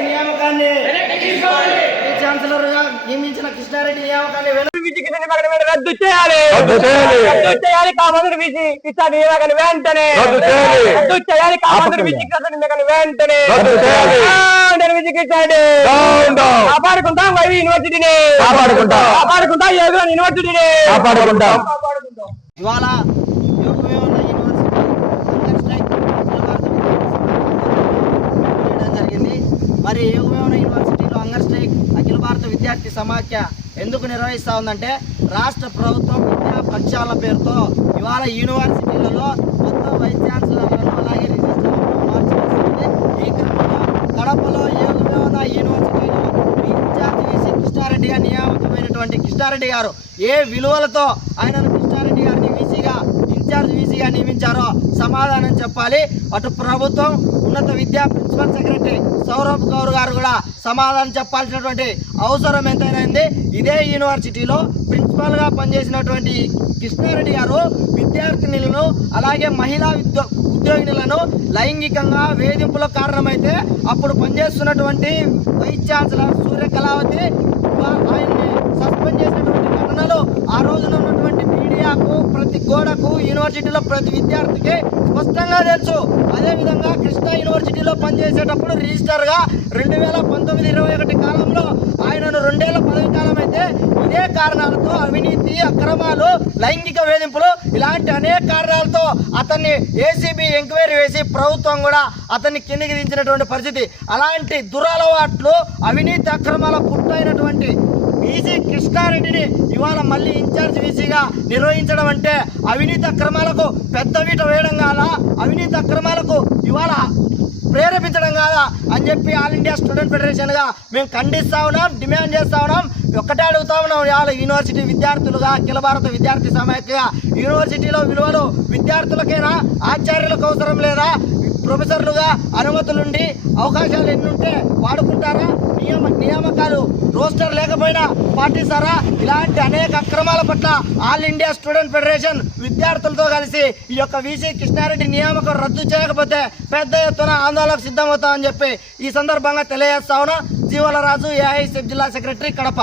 నియామకాన్ని ఛాన్సలర్ గా నియమించిన కృష్ణారెడ్డి నియామకాన్ని రద్దు చేయాలి. కామన్ బీసీ కిసాన్ నియామకాన్ని వెంటనే రద్దు చేయాలి. కామన్ బీసీ కిసాన్ నియామకాన్ని వెంటనే కాపాడుకుంటాం. వైవి యూనివర్సిటీని కాపాడుకుంటాం. యూనివర్సిటీని కాపాడుకుంటాం. ఇవాళ జరిగింది. మరి యోగవేమన యూనివర్సిటీలో హంగర్ స్ట్రైక్ అఖిల భారత విద్యార్థి సమాఖ్య ఎందుకు నిర్వహిస్తా ఉందంటే రాష్ట్ర ప్రభుత్వం విద్యా ప్రక్షాళన పేరుతో ఇవాళ యూనివర్సిటీలలో మొత్తం వైస్ ఛాన్సలర్లను అలాగే రిజిస్ట్రార్లను మార్చివేస్తుంది. ఈ క్రమంలో కడపలో యోగవేమన యూనివర్సిటీలో విద్యార్థి వీసీ కృష్ణారెడ్డిగా నియామకమైనటువంటి కృష్ణారెడ్డి గారు ఏ విలువలతో ఆయనను కృష్ణారెడ్డి గారిని వీసీగా ఇన్ఛార్జ్ వీసీగా నియమించారో సమాధానం చెప్పాలి. అటు ప్రభుత్వం ఉన్నత విద్యా ప్రిన్సిపల్ సెక్రటరీ సౌరభ్ గౌర్ గారు కూడా సమాధానం చెప్పాల్సినటువంటి అవసరం ఎంతైనా ఉంది. ఇదే యూనివర్సిటీలో ప్రిన్సిపల్ గా పనిచేసినటువంటి కృష్ణారెడ్డి గారు విద్యార్థినులను అలాగే మహిళా ఉద్యోగినులను లైంగికంగా వేధింపులకు కారణమైతే అప్పుడు పనిచేస్తున్నటువంటి వైస్ ఛాన్సలర్ సూర్య కళావతి ఆయన్ని సస్పెండ్ చేసినటువంటి ఘటనలు ఆ రోజున ఉన్నటువంటి మీడియాకు ప్రతి గోడకు యూనివర్సిటీలో ప్రతి విద్యార్థికి స్పష్టంగా తెలుసు. అదేవిధంగా కృష్ణా యూనివర్సిటీలో పనిచేసేటప్పుడు రిజిస్టర్ గా 2019-21 కాలంలో ఆయనను 2 ఏళ్ల పదవి కాలం అయితే ఇదే కారణాలతో అవినీతి అక్రమాలు లైంగిక వేధింపులు ఇలాంటి అనేక కారణాలతో అతన్ని ఏసీబీ ఎంక్వైరీ వేసి ప్రభుత్వం కూడా అతన్ని కిందికి దించినటువంటి పరిస్థితి. అలాంటి దురలవాట్లు అవినీతి అక్రమాల పుట్టైనటువంటి వీసీ కృష్ణారెడ్డిని ఇవాళ మళ్ళీ ఇన్ఛార్జ్ వీసీగా నిర్వహించడం అంటే అవినీతి అక్రమాలకు పెద్దవీట వేయడం కాదా, అవినీతి అక్రమాలకు ఇవాళ ప్రేరేపించడం కాదా అని చెప్పి ఆల్ ఇండియా స్టూడెంట్ ఫెడరేషన్ గా మేము ఖండిస్తా ఉన్నాం, డిమాండ్ చేస్తా ఉన్నాం. ఒక్కటే అడుగుతా ఉన్నాం, ఇవాళ యూనివర్సిటీ విద్యార్థులుగా అఖిల భారత విద్యార్థి సమాఖ్యగా యూనివర్సిటీలో విలువలు విద్యార్థులకైనా ఆచార్యులకు అవసరం లేదా? ప్రొఫెసర్లుగా అనుమతులుండి అవకాశాలు ఎన్నుంటే వాడుకుంటారా? నియామకాలు రోస్టర్ లేకపోయినా పాటిస్తారా? ఇలాంటి అనేక అక్రమాల పట్ల ఆల్ ఇండియా స్టూడెంట్ ఫెడరేషన్ విద్యార్థులతో కలిసి ఈ యొక్క వీసీ కృష్ణారెడ్డి నియామకం రద్దు చేయకపోతే పెద్ద ఎత్తున ఆందోళనకు సిద్ధమవుతామని చెప్పి ఈ సందర్భంగా తెలియజేస్తా ఉన్నా. జీవలరాజు, ఏఐఎస్ఎఫ్ జిల్లా సెక్రటరీ, కడప.